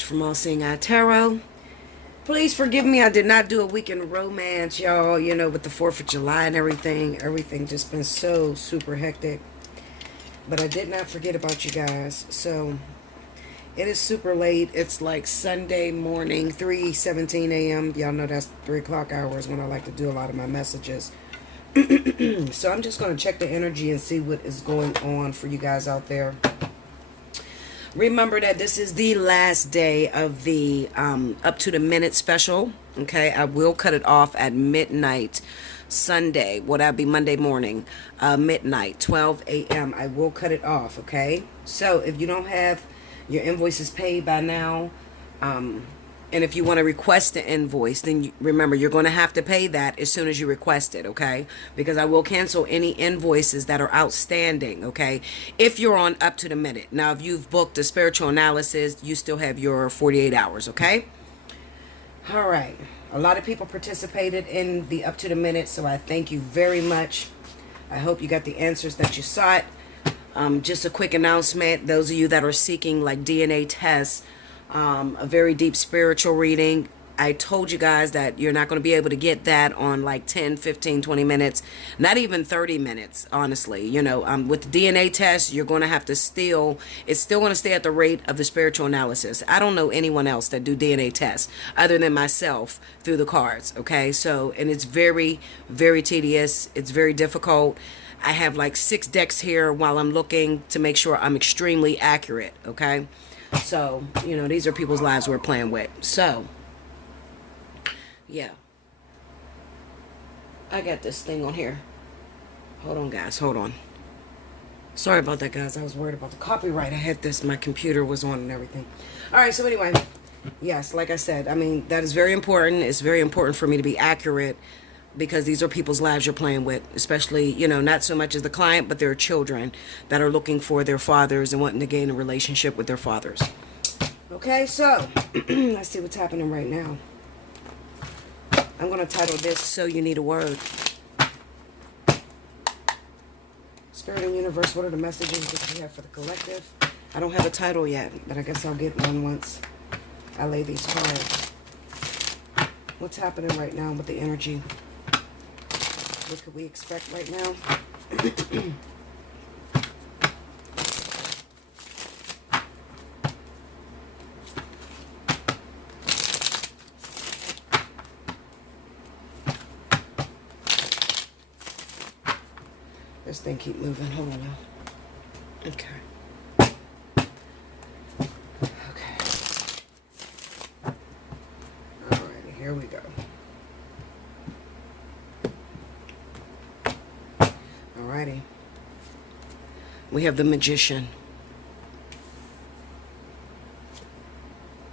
much from Allseeingeyetarot. Please forgive me. I did not do a weekend romance, y'all. You know, with the 4th of July and everything. Everything just been so super hectic. But I did not forget about you guys. So, it is super late. It's like Sunday morning, 3:17 a.m. Y'all know that's 3 o'clock hours when I like to do a lot of my messages. So, I'm just going to check the energy and see what is going on for you guys out there. Remember that this is the last day of the up to the minute special. Okay, I will cut it off at midnight Sunday. Well, that'd be Monday morning, midnight, 12 a.m. I will cut it off. Okay, so if you don't have your invoices paid by now, and if you want to request an invoice, then remember, you're going to have to pay that as soon as you request it, okay? Because I will cancel any invoices that are outstanding, okay? If you're on up to the minute. Now, if you've booked a spiritual analysis, you still have your 48 hours, okay? All right. A lot of people participated in the up to the minute, so I thank you very much. I hope you got the answers that you sought. Just a quick announcement. Those of you that are seeking like DNA tests, a very deep spiritual reading, I told you guys that you're not going to be able to get that on like 10, 15, 20 minutes, not even 30 minutes, honestly. You know, with the DNA test, you're going to have to it's still going to stay at the rate of the spiritual analysis. I don't know anyone else that do DNA tests other than myself through the cards, okay? So, and it's very, very tedious. It's very difficult. I have like 6 decks here while I'm looking to make sure I'm extremely accurate, okay? So, you know, these are people's lives we're playing with. So, yeah. I got this thing on here. Hold on, guys. Hold on. Sorry about that, guys. I was worried about the copyright. I had this. My computer was on and everything. All right. So, anyway. Yes, like I said, I mean, that is very important. It's very important for me to be accurate, because these are people's lives you're playing with, especially, you know, not so much as the client, but their children that are looking for their fathers and wanting to gain a relationship with their fathers. Okay, so let's see what's happening right now. I'm going to title this, So You Need a Word. Spirit and Universe, what are the messages that you have for the collective? I don't have a title yet, but I guess I'll get one once I lay these cards. What's happening right now with the energy? What could we expect right now? This thing keep moving. Hold on now. Okay. Okay. Alrighty, here we go. Alrighty. We have the Magician.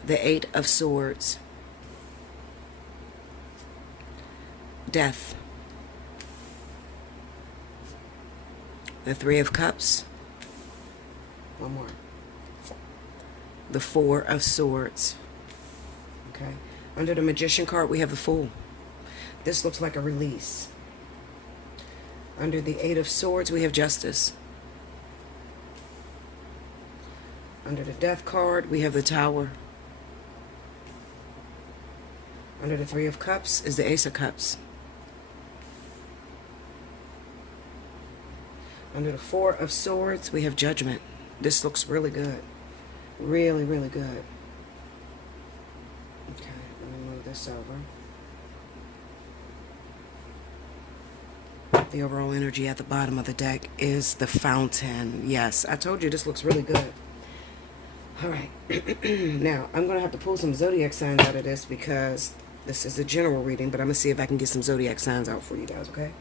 The 8 of Swords. Death. The 3 of Cups. One more. The 4 of Swords. Okay. Under the Magician card, we have the Fool. This looks like a release. Under the 8 of Swords, we have Justice. Under the Death card, we have the Tower. Under the 3 of Cups is the Ace of Cups. Under the 4 of Swords, we have Judgment. This looks really good. Really, really good. Okay, let me move this over. The overall energy at the bottom of the deck is the Fountain. Yes, I told you this looks really good. All right. Now, I'm going to have to pull some zodiac signs out of this, because this is a general reading, but I'm going to see if I can get some zodiac signs out for you guys, okay?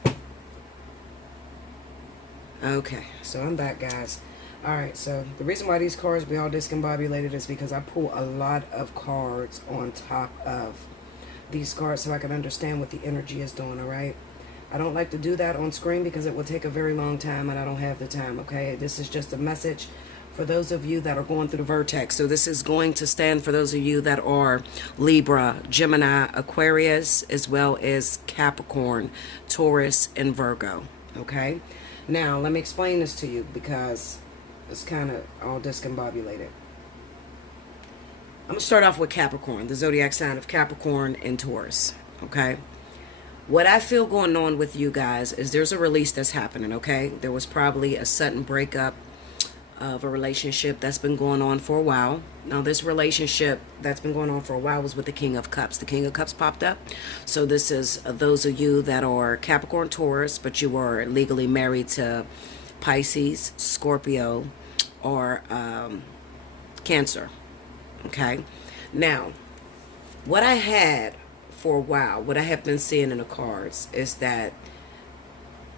Okay, so I'm back, guys. All right, so the reason why these cards be all discombobulated is because I pull a lot of cards on top of these cards so I can understand what the energy is doing, all right? I don't like to do that on screen because it will take a very long time, and I don't have the time, okay? This is just a message for those of you that are going through the Vertex. So this is going to stand for those of you that are Libra, Gemini, Aquarius, as well as Capricorn, Taurus, and Virgo, okay? Now, let me explain this to you because it's kind of all discombobulated. I'm going to start off with Capricorn, the zodiac sign of Capricorn and Taurus, okay? What I feel going on with you guys is there's a release that's happening, okay? There was probably a sudden breakup of a relationship that's been going on for a while. Now, this relationship that's been going on for a while was with the King of Cups. The King of Cups popped up. So this is those of you that are Capricorn, Taurus, but you are legally married to Pisces, Scorpio, or Cancer. Okay, now what I had for a while, what I have been seeing in the cards is that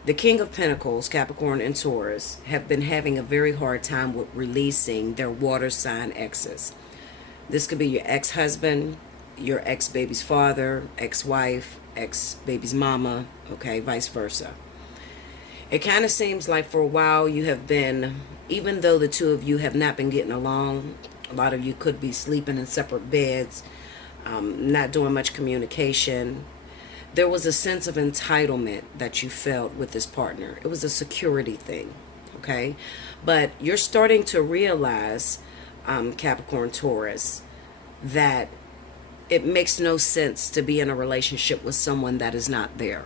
the King of Pentacles, Capricorn and Taurus, have been having a very hard time with releasing their water sign exes. This could be your ex-husband, your ex-baby's father, ex-wife, ex-baby's mama, okay, vice versa. It kind of seems like for a while you have been, even though the two of you have not been getting along, a lot of you could be sleeping in separate beds, not doing much communication. There was a sense of entitlement that you felt with this partner. It was a security thing, okay? But you're starting to realize, Capricorn, Taurus, that it makes no sense to be in a relationship with someone that is not there.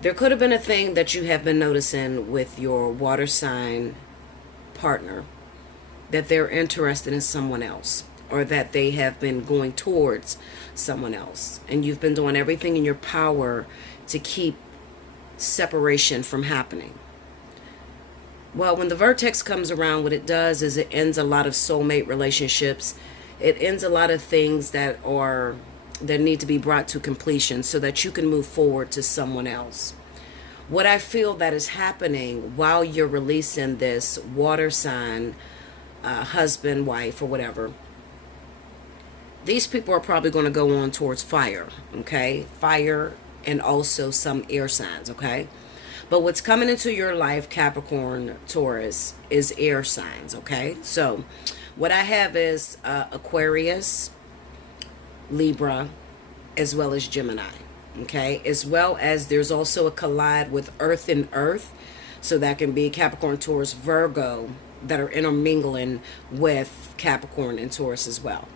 There could have been a thing that you have been noticing with your water sign partner, that they're interested in someone else, or that they have been going towards someone else, and you've been doing everything in your power to keep separation from happening. Well, when the Vertex comes around, what it does is it ends a lot of soulmate relationships. It ends a lot of things that need to be brought to completion so that you can move forward to someone else. What I feel that is happening while you're releasing this water sign husband, wife, or whatever, these people are probably going to go on towards fire, okay? Fire and also some air signs, okay? But what's coming into your life, Capricorn, Taurus, is air signs, okay? So what I have is Aquarius, Libra, as well as Gemini, okay? As well as there's also a collide with Earth and Earth. So that can be Capricorn, Taurus, Virgo, that are intermingling with Capricorn and Taurus as well.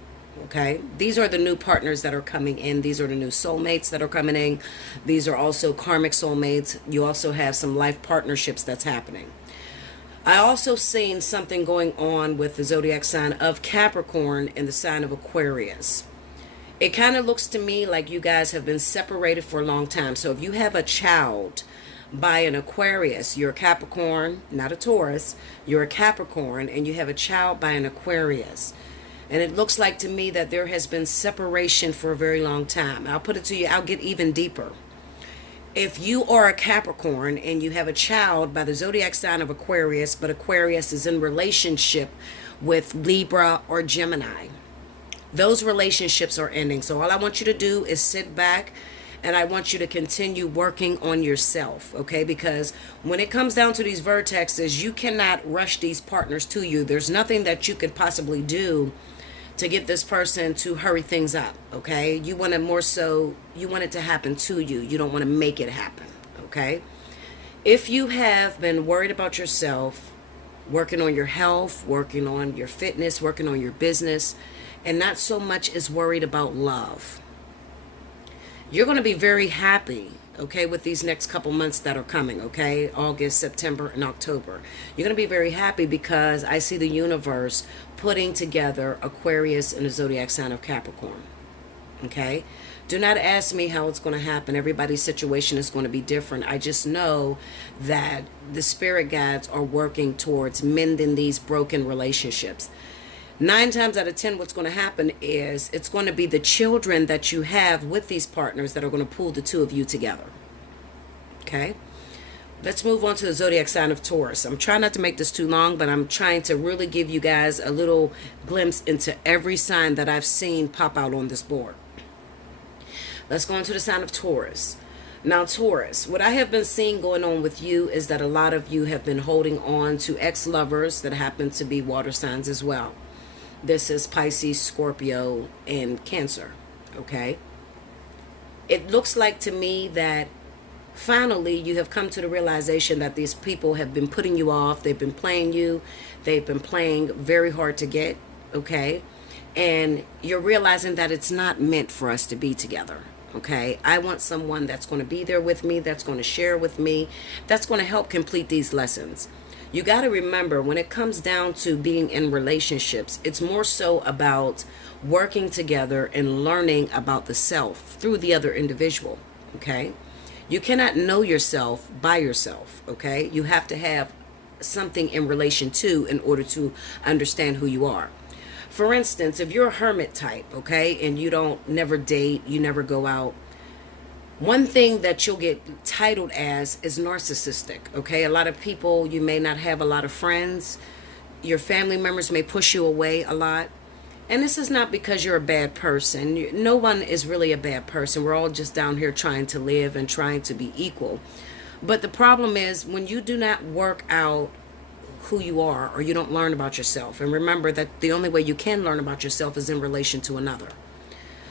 Okay, these are the new partners that are coming in. These are the new soulmates that are coming in. These are also karmic soulmates. You also have some life partnerships that's happening. I also seen something going on with the zodiac sign of Capricorn and the sign of Aquarius. It kind of looks to me like you guys have been separated for a long time. So if you have a child by an Aquarius, you're a Capricorn, not a Taurus, you're a Capricorn, and you have a child by an Aquarius. And it looks like to me that there has been separation for a very long time. I'll put it to you, I'll get even deeper. If you are a Capricorn and you have a child by the zodiac sign of Aquarius, but Aquarius is in relationship with Libra or Gemini, those relationships are ending. So all I want you to do is sit back, and I want you to continue working on yourself, okay? Because when it comes down to these vertexes, you cannot rush these partners to you. There's nothing that you could possibly do to get this person to hurry things up, okay? You want it to happen to you. You don't want to make it happen, okay? If you have been worried about yourself, working on your health, working on your fitness, working on your business, and not so much is worried about love, you're going to be very happy, okay, with these next couple months that are coming, okay? August, September, and October. You're going to be very happy because I see the universe putting together Aquarius and the zodiac sign of Capricorn, okay? Do not ask me how it's going to happen. Everybody's situation is going to be different. I just know that the spirit guides are working towards mending these broken relationships. 9 times out of 10, what's going to happen is it's going to be the children that you have with these partners that are going to pull the two of you together. Okay? Let's move on to the zodiac sign of Taurus. I'm trying not to make this too long, but I'm trying to really give you guys a little glimpse into every sign that I've seen pop out on this board. Let's go into the sign of Taurus. Now, Taurus, what I have been seeing going on with you is that a lot of you have been holding on to ex-lovers that happen to be water signs as well. This is Pisces, Scorpio, and Cancer, okay? It looks like to me that finally you have come to the realization that these people have been putting you off. They've been playing you. They've been playing very hard to get, okay? And you're realizing that it's not meant for us to be together. Okay, I want someone that's going to be there with me, that's going to share with me, that's going to help complete these lessons. You got to remember, when it comes down to being in relationships, it's more so about working together and learning about the self through the other individual. Okay, you cannot know yourself by yourself. Okay, you have to have something in relation to in order to understand who you are. For instance, if you're a hermit type, okay, and you don't never date, you never go out, one thing that you'll get titled as is narcissistic, okay? A lot of people, you may not have a lot of friends. Your family members may push you away a lot. And this is not because you're a bad person. No one is really a bad person. We're all just down here trying to live and trying to be equal. But the problem is when you do not work out who you are, or you don't learn about yourself. And remember that the only way you can learn about yourself is in relation to another.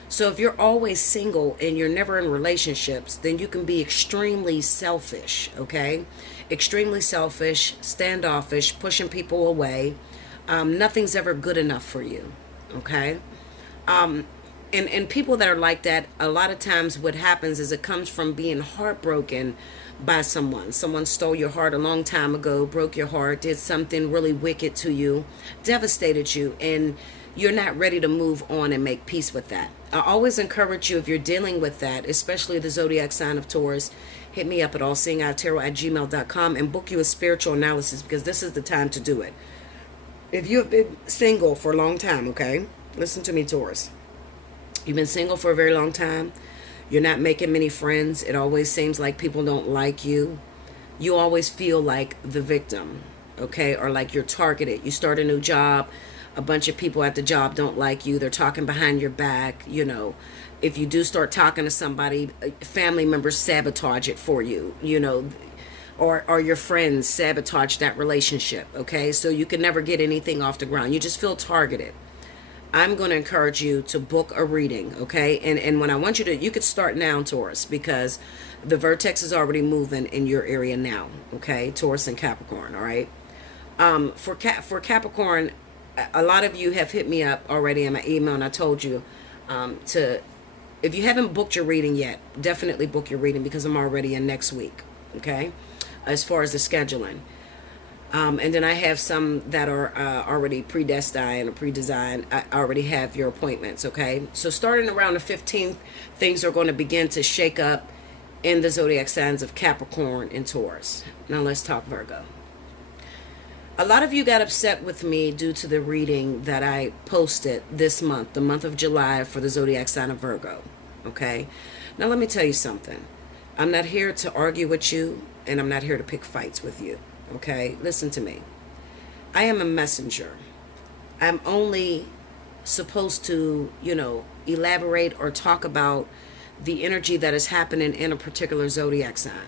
So if you're always single and you're never in relationships, then you can be extremely selfish, okay? Extremely selfish, standoffish, pushing people away. Nothing's ever good enough for you, okay? And people that are like that, a lot of times what happens is it comes from being heartbroken by someone. Someone stole your heart a long time ago, broke your heart, did something really wicked to you, devastated you, and you're not ready to move on and make peace with that. I always encourage you, if you're dealing with that, especially the zodiac sign of Taurus, hit me up at allseeingeyetarot@gmail.com and book you a spiritual analysis, because this is the time to do it. If you've been single for a long time, okay, listen to me, Taurus. You've been single for a very long time. You're not making many friends. It always seems like people don't like you. You always feel like the victim, okay, or like you're targeted. You start a new job, a bunch of people at the job don't like you. They're talking behind your back. You know, if you do start talking to somebody, family members sabotage it for you, you know, or your friends sabotage that relationship, okay? So you can never get anything off the ground. You just feel targeted. I'm going to encourage you to book a reading, okay? And when I want you to, you could start now, Taurus, because the Vertex is already moving in your area now, okay? Taurus and Capricorn, all right? For Capricorn, a lot of you have hit me up already in my email, and I told you if you haven't booked your reading yet, definitely book your reading, because I'm already in next week, okay? As far as the scheduling. And then I have some that are already predestined or pre-designed. I already have your appointments, okay? So starting around the 15th, things are going to begin to shake up in the zodiac signs of Capricorn and Taurus. Now let's talk Virgo. A lot of you got upset with me due to the reading that I posted this month, the month of July, for the zodiac sign of Virgo, okay? Now let me tell you something. I'm not here to argue with you, and I'm not here to pick fights with you. Okay, listen to me. I am a messenger. I'm only supposed to, elaborate or talk about the energy that is happening in a particular zodiac sign.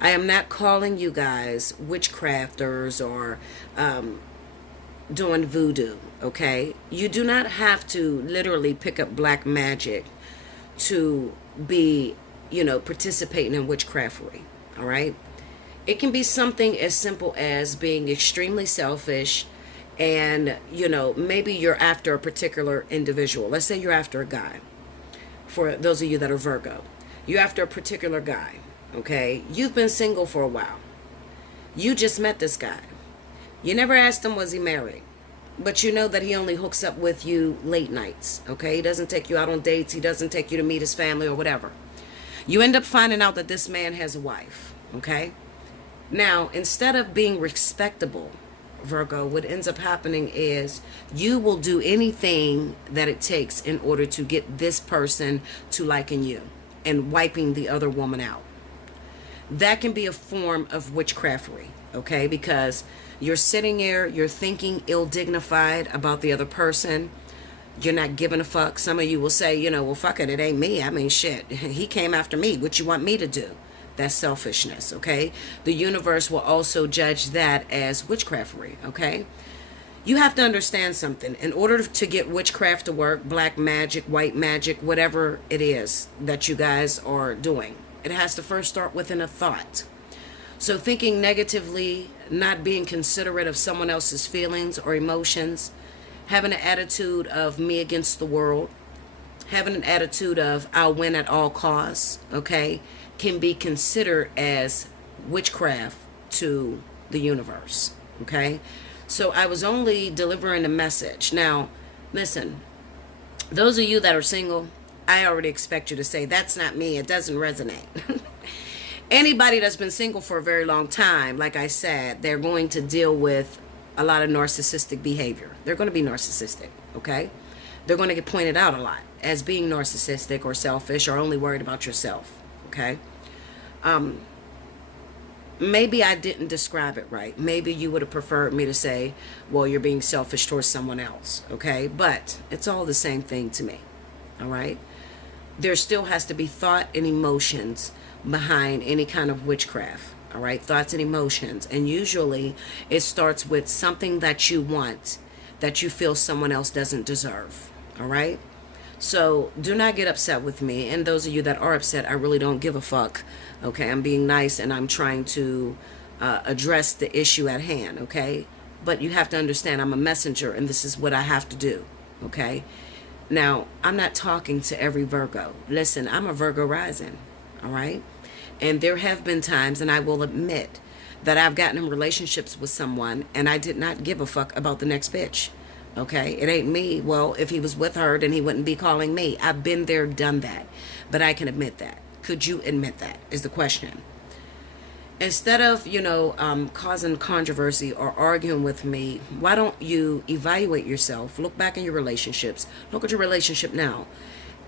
I am not calling you guys witchcrafters or doing voodoo, okay? You do not have to literally pick up black magic to be, participating in witchcraftery, all right? It can be something as simple as being extremely selfish and, maybe you're after a particular individual. Let's say you're after a guy. For those of you that are Virgo, you're after a particular guy, okay? You've been single for a while. You just met this guy. You never asked him, was he married? But you know that he only hooks up with you late nights, okay? He doesn't take you out on dates. He doesn't take you to meet his family or whatever. You end up finding out that this man has a wife, okay? Now, instead of being respectable, Virgo, what ends up happening is you will do anything that it takes in order to get this person to liking you and wiping the other woman out. That can be a form of witchcraftery, okay? Because you're sitting there, you're thinking ill-dignified about the other person. You're not giving a fuck. Some of you will say, well, fuck it, it ain't me. I mean, shit, he came after me. What you want me to do? That's selfishness, okay? The universe will also judge that as witchcraftery, okay? You have to understand something. In order to get witchcraft to work, black magic, white magic, whatever it is that you guys are doing, it has to first start within a thought. So thinking negatively, not being considerate of someone else's feelings or emotions, having an attitude of me against the world, having an attitude of I'll win at all costs, okay, can be considered as witchcraft to the universe, okay? So I was only delivering a message. Now, listen, those of you that are single, I already expect you to say, that's not me, it doesn't resonate. Anybody that's been single for a very long time, like I said, they're going to deal with a lot of narcissistic behavior. They're going to be narcissistic, okay? They're going to get pointed out a lot as being narcissistic or selfish or only worried about yourself, okay? Maybe I didn't describe it right. Maybe you would have preferred me to say, well, you're being selfish towards someone else, okay? But it's all the same thing to me, all right? There still has to be thought and emotions behind any kind of witchcraft, all right? Thoughts and emotions. And usually it starts with something that you want that you feel someone else doesn't deserve, all right? So do not get upset with me. And those of you that are upset, I really don't give a fuck, okay? I'm being nice and I'm trying to address the issue at hand, okay? But you have to understand I'm a messenger and this is what I have to do, okay? Now, I'm not talking to every Virgo. Listen, I'm a Virgo rising, all right? And there have been times, and I will admit, that I've gotten in relationships with someone and I did not give a fuck about the next bitch, okay? It ain't me. Well, if he was with her, then he wouldn't be calling me. I've been there, done that. But I can admit that. Could you admit that is the question. Instead of, causing controversy or arguing with me, why don't you evaluate yourself, look back in your relationships, look at your relationship now,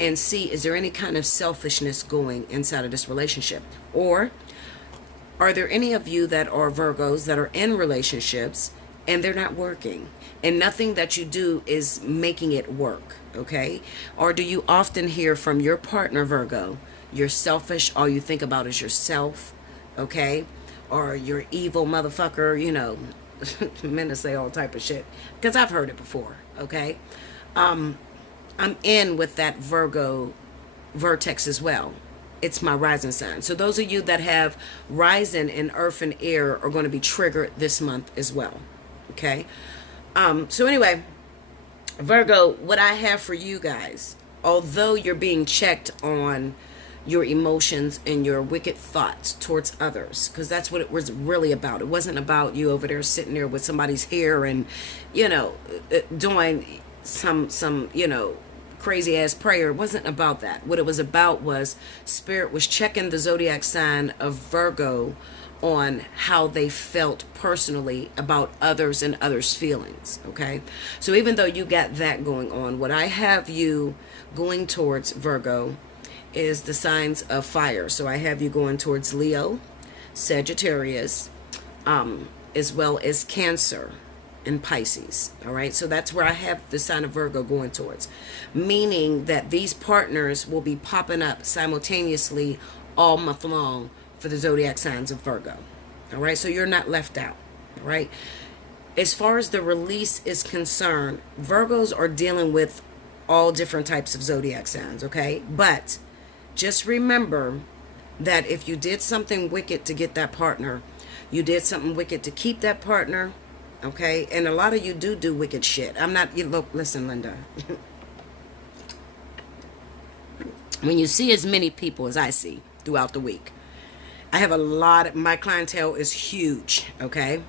and see, is there any kind of selfishness going inside of this relationship? Or are there any of you that are Virgos that are in relationships and they're not working? And nothing that you do is making it work, okay? Or do you often hear from your partner, Virgo, you're selfish, all you think about is yourself, okay? Or you're evil motherfucker, men to say all type of shit. Because I've heard it before, okay? I'm in with that Virgo Vertex as well. It's my rising sign. So those of you that have rising in earth and air are going to be triggered this month as well, okay? So anyway, Virgo, what I have for you guys, although you're being checked on your emotions and your wicked thoughts towards others, because that's what it was really about. It wasn't about you over there sitting there with somebody's hair and, doing some crazy ass prayer. It wasn't about that. What it was about was Spirit was checking the zodiac sign of Virgo on how they felt personally about others and others' feelings, okay? So even though you got that going on, what I have you going towards, Virgo, is the signs of fire. So I have you going towards Leo, Sagittarius, as well as Cancer and Pisces, all right? So that's where I have the sign of Virgo going towards, meaning that these partners will be popping up simultaneously all month long for the zodiac signs of Virgo, all right? So you're not left out, all right? As far as the release is concerned, Virgos are dealing with all different types of zodiac signs, okay? But just remember that if you did something wicked to get that partner, you did something wicked to keep that partner, okay? And a lot of you do wicked shit. Listen, Linda. When you see as many people as I see throughout the week, I have my clientele is huge, okay?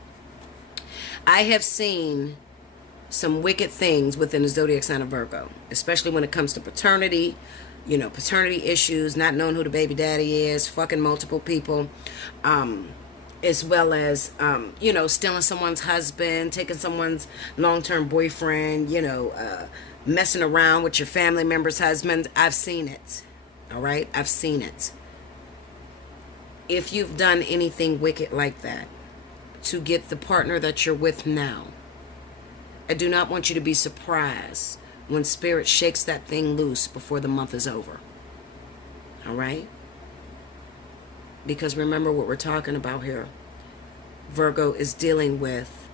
I have seen some wicked things within the zodiac sign of Virgo, especially when it comes to paternity, paternity issues, not knowing who the baby daddy is, fucking multiple people, as well as, stealing someone's husband, taking someone's long-term boyfriend, messing around with your family member's husband. I've seen it, all right? I've seen it. If you've done anything wicked like that to get the partner that you're with now, I do not want you to be surprised when Spirit shakes that thing loose before the month is over. All right? Because remember what we're talking about here. Virgo is dealing with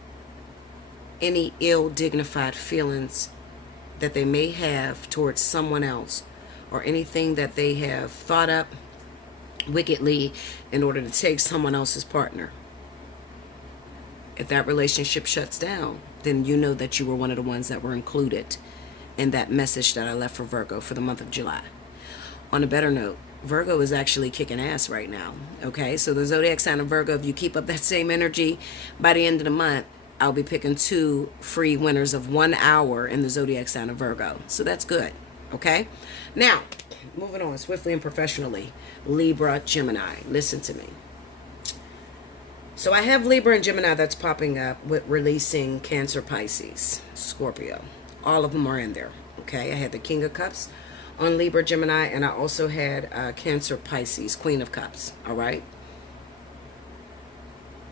any ill-dignified feelings that they may have towards someone else, or anything that they have thought up wickedly in order to take someone else's partner. If that relationship shuts down, then you know that you were one of the ones that were included in that message that I left for Virgo for the month of July. On a better note, Virgo is actually kicking ass right now. Okay, so the zodiac sign of Virgo, if you keep up that same energy, by the end of the month, I'll be picking 2 free winners of 1 hour in the zodiac sign of Virgo. So that's good. Okay, now moving on swiftly and professionally. Libra Gemini, listen to me. So I have Libra and Gemini that's popping up with releasing Cancer, Pisces, Scorpio. All of them are in there. Okay, I had the King of Cups on Libra Gemini, and I also had Cancer, Pisces, Queen of Cups. All right,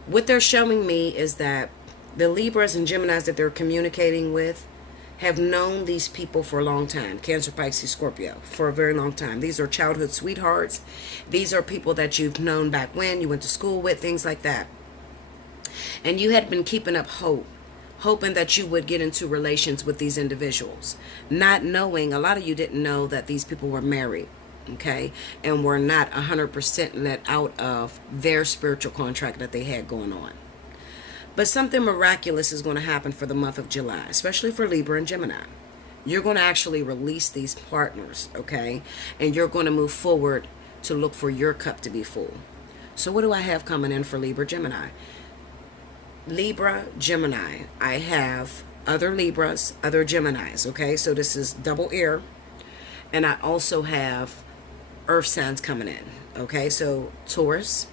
what they're showing me is that the Libras and Geminis that they're communicating with have known these people for a long time. Cancer, Pisces, Scorpio, for a very long time. These are childhood sweethearts. These are people that you've known back when you went to school with, things like that. And you had been keeping up hope, hoping that you would get into relations with these individuals, not knowing, a lot of you didn't know that these people were married, okay, and were not 100% let out of their spiritual contract that they had going on. But something miraculous is going to happen for the month of July, especially for Libra and Gemini. You're going to actually release these partners, okay, and you're going to move forward to look for your cup to be full. So what do I have coming in for Libra Gemini? Libra Gemini, I have other Libras, other Geminis, okay? So this is double air. And I also have earth signs coming in, okay? So Taurus,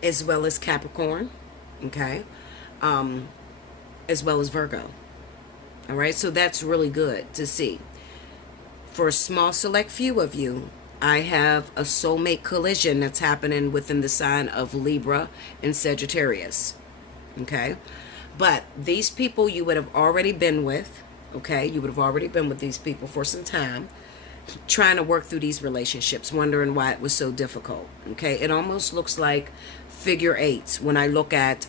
as well as Capricorn, okay? As well as Virgo. All right, so that's really good to see. For a small select few of you, I have a soulmate collision that's happening within the sign of Libra and Sagittarius. Okay, but these people you would have already been with. Okay, you would have already been with these people for some time, trying to work through these relationships, wondering why it was so difficult. Okay, it almost looks like figure eights when I look at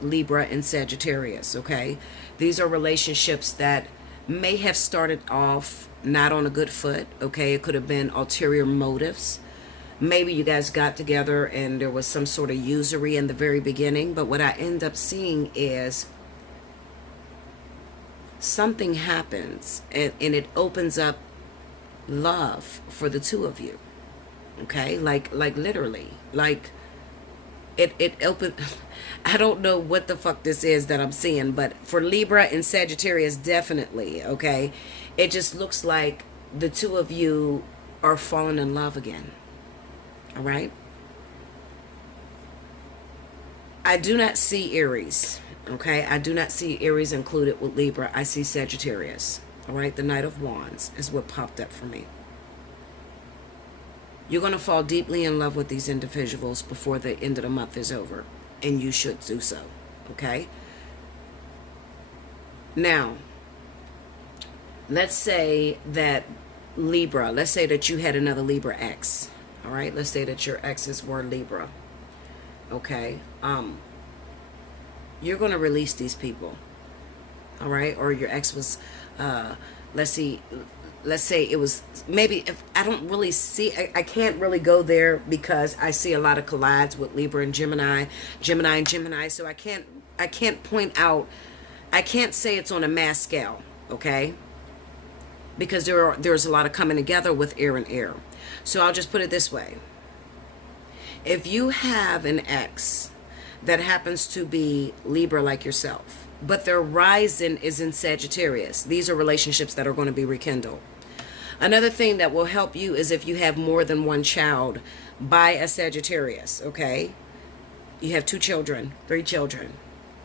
Libra and Sagittarius. Okay, these are relationships that may have started off not on a good foot. Okay, it could have been ulterior motives. Maybe you guys got together and there was some sort of usury in the very beginning, but what I end up seeing is something happens and it opens up love for the two of you. Okay, like literally, like it opened. I don't know what the fuck this is that I'm seeing, but for Libra and Sagittarius, definitely. Okay, it just looks like the two of you are falling in love again. All right, I do not see Aries. Okay, I do not see Aries included with Libra. I see Sagittarius. All right, the Knight of Wands is what popped up for me. You're going to fall deeply in love with these individuals before the end of the month is over, and you should do so. Okay, now let's say that Libra, let's say that you had another Libra ex. All right, let's say that your exes were Libra. Okay, you're going to release these people. All right, or your ex was, let's say it was, maybe, if I don't really see, I can't really go there because I see a lot of collides with Libra and Gemini, Gemini and Gemini. So I can't point out, I can't say it's on a mass scale. Okay, because there's a lot of coming together with air and air. So I'll just put it this way. If you have an ex that happens to be Libra like yourself, but their rising is in Sagittarius, these are relationships that are going to be rekindled. Another thing that will help you is if you have more than one child by a Sagittarius, okay? You have 2 children, 3 children.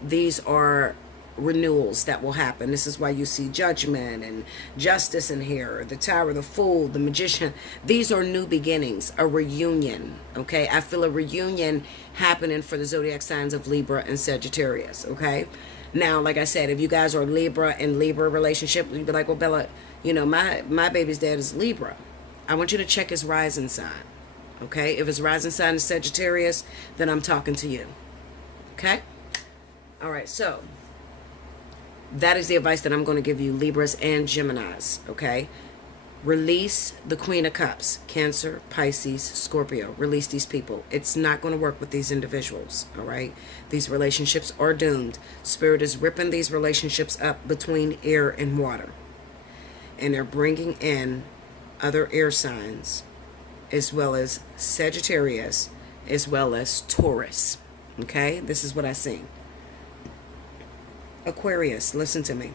These are renewals that will happen. This is why you see Judgment and Justice in here, the Tower, the Fool, the Magician. These are new beginnings, a reunion. Okay, I feel a reunion happening for the zodiac signs of Libra and Sagittarius. Okay, now like I said, if you guys are Libra and Libra relationship, you'd be like, well, Bella, you know, my baby's dad is Libra. I want you to check his rising sign. Okay, if his rising sign is Sagittarius, then I'm talking to you. Okay, all right, so that is the advice that I'm going to give you, Libras and Geminis, okay? Release the Queen of Cups. Cancer, Pisces, Scorpio. Release these people. It's not going to work with these individuals, all right? These relationships are doomed. Spirit is ripping these relationships up between air and water. And they're bringing in other air signs, as well as Sagittarius, as well as Taurus. Okay? This is what I see. Aquarius, listen to me.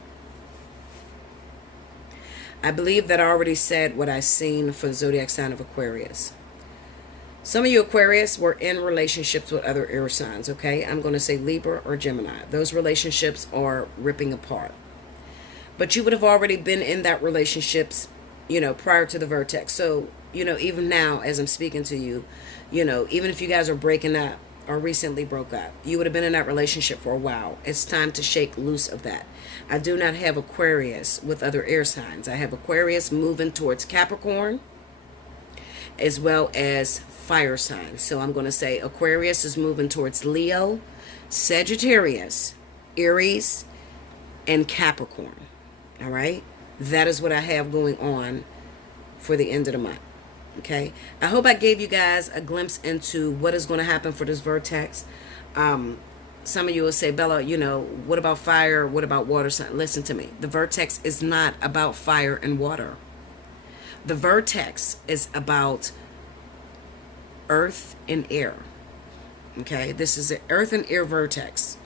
I believe that I already said what I seen for the zodiac sign of Aquarius. Some of you Aquarius were in relationships with other air signs, okay? I'm going to say Libra or Gemini. Those relationships are ripping apart. But you would have already been in that relationships, prior to the Vertex. So, even now as I'm speaking to you, even if you guys are breaking up or recently broke up, you would have been in that relationship for a while. It's time to shake loose of that. I do not have Aquarius with other air signs. I have Aquarius moving towards Capricorn as well as fire signs. So I'm going to say Aquarius is moving towards Leo, Sagittarius, Aries, and Capricorn. All right? That is what I have going on for the end of the month. Okay? I hope I gave you guys a glimpse into what is going to happen for this Vertex. Some of you will say, Bella, what about fire? What about water? Listen to me. The Vertex is not about fire and water. The Vertex is about earth and air. Okay? This is an earth and air Vertex.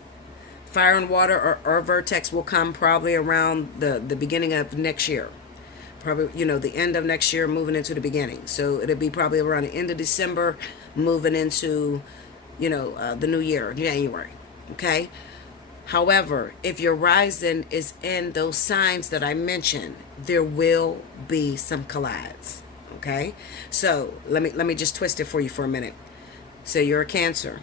Fire and water or Vertex will come probably around the beginning of next year. Probably, the end of next year, moving into the beginning. So it'll be probably around the end of December, moving into, the new year, January. Okay? However, if your rising is in those signs that I mentioned, there will be some collides. Okay? So let me just twist it for you for a minute. So you're a Cancer,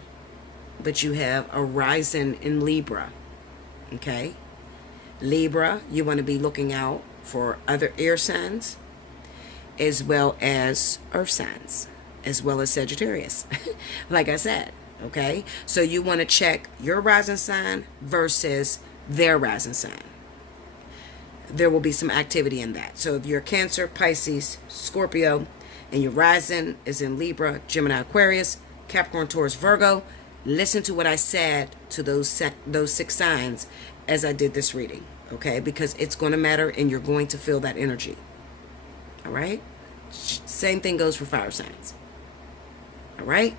but you have a rising in Libra. Okay? Libra, you want to be looking out for other air signs as well as earth signs, as well as Sagittarius. Like I said, okay? So you want to check your rising sign versus their rising sign. There will be some activity in that. So if you're Cancer, Pisces, Scorpio, and your rising is in Libra, Gemini, Aquarius, Capricorn, Taurus, Virgo, listen to what I said to those 6 signs as I did this reading. Okay, because it's going to matter and you're going to feel that energy. All right? Same thing goes for fire signs. All right?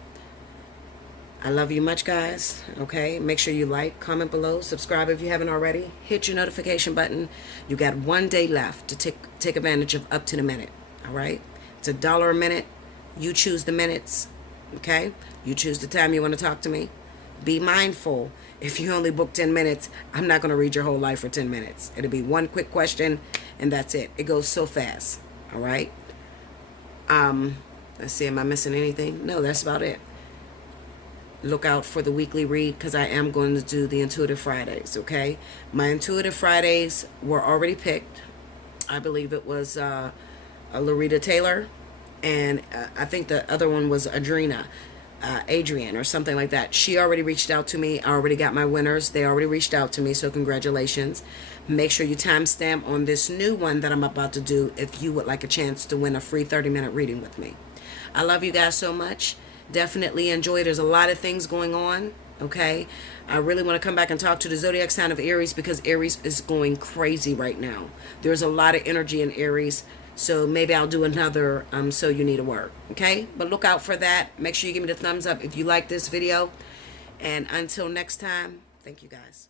I love you much, guys. Okay? Make sure you like, comment below, subscribe if you haven't already. Hit your notification button. You got 1 day left to take advantage of up to the minute. All right? It's $1 a minute. You choose the minutes. Okay? You choose the time you want to talk to me. Be mindful. If you only book 10 minutes, I'm not going to read your whole life for 10 minutes. It'll be one quick question, and that's it. It goes so fast. All right? Let's see. Am I missing anything? No, that's about it. Look out for the weekly read because I am going to do the Intuitive Fridays, okay? My Intuitive Fridays were already picked. I believe it was Loretta Taylor, and I think the other one was Adrian or something like that. She already reached out to me. I already got my winners. They already reached out to me, so congratulations. Make sure you timestamp on this new one that I'm about to do if you would like a chance to win a free 30-minute reading with me. I love you guys so much. Definitely enjoy. There's a lot of things going on, okay? I really want to come back and talk to the zodiac sign of Aries because Aries is going crazy right now. There's a lot of energy in Aries. So maybe I'll do another So You Need a Word. Okay? But look out for that. Make sure you give me the thumbs up if you like this video. And until next time, thank you guys.